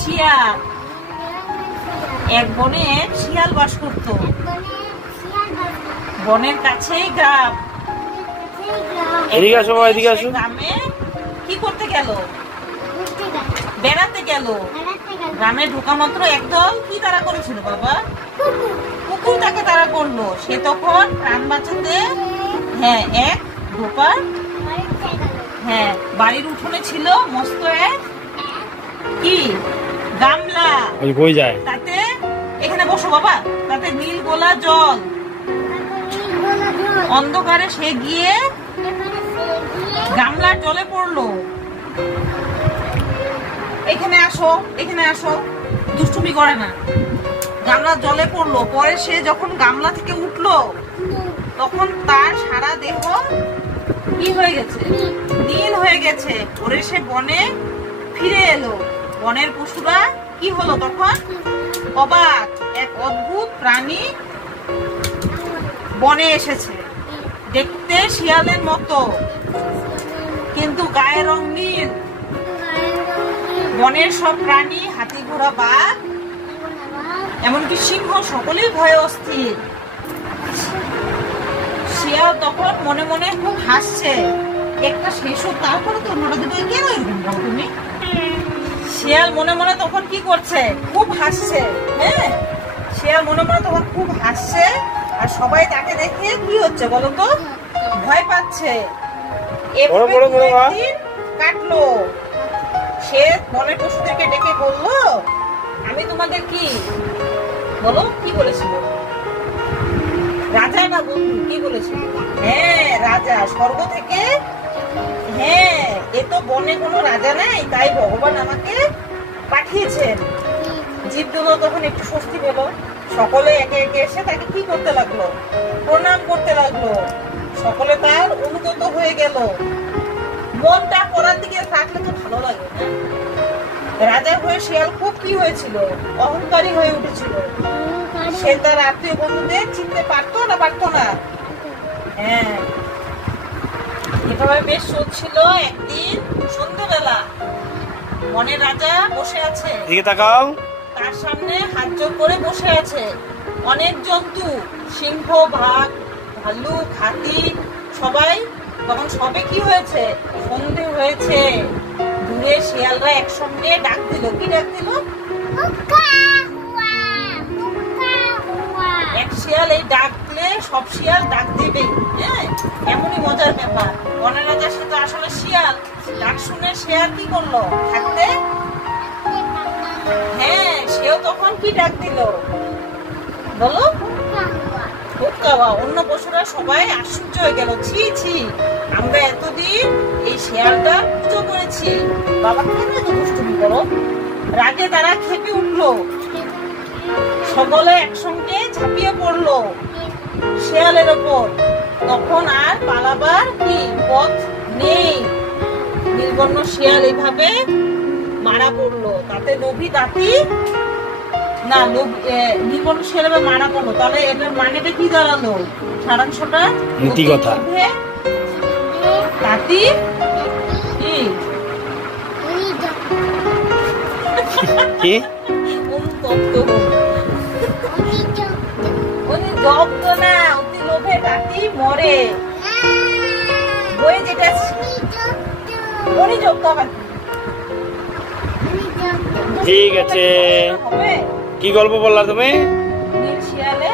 শিয়াল, এক বনে শিয়াল বাস করত। বনের কাছেই গ্রাম। গ্রামে কি করতে গেল? বেড়াতে গেল। গ্রামে ঢোকা মাত্র একদল কি তারা করেছিল বাবা? কুকুর তাকে তারা করলো। সে তখন প্রাণ বাঁচাতে এক ঢোকার বাড়ির উঠোনে ছিল মস্ত এক কি গামলা। তাতে এখানে বসো বাবা, তাতে নীল গোলা জল। অন্ধকারে সে গিয়ে গামলার জলে পড়লো। এখানে আসো, এখানে আসো, দুষ্টুমি করে না। গামলার জলে পড়লো। পরে সে যখন গামলা থেকে উঠলো তখন তার সারা দেহ কি হয়ে গেছে? নীল হয়ে গেছে। পরে সে বনে ফিরে এলো। বনের পশুরা কি হলো তখন? অবাক, এক অদ্ভুত প্রাণী বনে এসেছে। দেখতে শিয়ালের মতো, কিন্তু গায়ের রং নীল। বনের সব প্রাণী, হাতি, ঘোড়া, বাঘ, এমনকি সিংহ, সকলেই ভয়ে অস্থির। শিয়াল তখন মনে মনে খুব হাসছে। একটা শিশু, তারপরে তো অন্যটা দিবে কেন এরকম বলো তুমি? শিয়াল মনে মনে তখন কি করছে? খুব হাসছে। শিয়াল মনে মনে তখন খুব হাসছে। আর সবাই তাকে দেখে কি হচ্ছে বলো তো? ভয় পাচ্ছে। কাটলো। সে বনের পশুদেরকে ডেকে বললো, আমি তোমাদের কি বলো? কি বলেছিল? রাজা না বন্ধু? কি বলেছিল? রাজা, স্বর্গ থেকে। এ তো বনে কোনো রাজা নাই, তাই ভগবান আমাকে পাঠিয়েছেন। জীবগুলো তখন একটু স্বস্তি পেল। সকলে একে একে এসে তাকে কি করতে লাগলো? প্রণাম করতে লাগলো। সকলে তার অনুগত হয়ে গেল। মনটা পড়ার দিকে থাকলে তো ভালো লাগে না? রাজা হয়ে শিয়াল খুব কি হয়েছিল? অহংকারী হয়ে উঠেছিল। সে তার আত্মীয় বন্ধুদের চিনতে পারতো না? পারতো না। এভাবে বেশ চলছিল। একদিন সন্ধ্যেবেলা বনের রাজা বসে আছে। তার সামনে হাত জোড় করে বসে আছে অনেক জন্তু, সিংহ, বাঘ, ভাল্লুক, হাতি, সবাই। তখন সবে কি হয়েছে? সন্ধে হয়েছে। দূরে শিয়ালরা একসঙ্গে ডাক দিল। কি ডাক দিল? এক শিয়াল এই ডাক দিলে সব শিয়াল ডাক দিবে। এমনই মজার ব্যাপার। বনের রাজা সে তো আসলে শিয়াল। ডাক শুনে শিয়াল কি করলো? থাকতে সেও তখন কি ডাক দিল বলো? অন্য পশুরা সবাই আশ্চর্য হয়ে গেল। ছি ছি, আমরা এতদিন এই শিয়ালটা পুজো করেছি। বাবা কেন এত দুষ্টুমি করো? রাগে তারা খেপে উঠলো। সকলে একসঙ্গে ঝাঁপিয়ে পড়লো শিয়ালের ওপর। তখন আর পালাবার কি পথ নেই। নীলবর্ণ শিয়াল এইভাবে মারা পড়লো। তাতে লোভী তাঁতি না, নীলবর্ণ শিয়াল এবার মারা পড়লো। তাহলে এটার মানেটা কি দাঁড়ালো? সারাংশটা নীতি কথা। তাঁতি কি জব্দ না, অতি লোভে তাঁতি মরে। বই যেটা ঠিক আছে। কি গল্প বললা তুমি? নীল শিয়ালে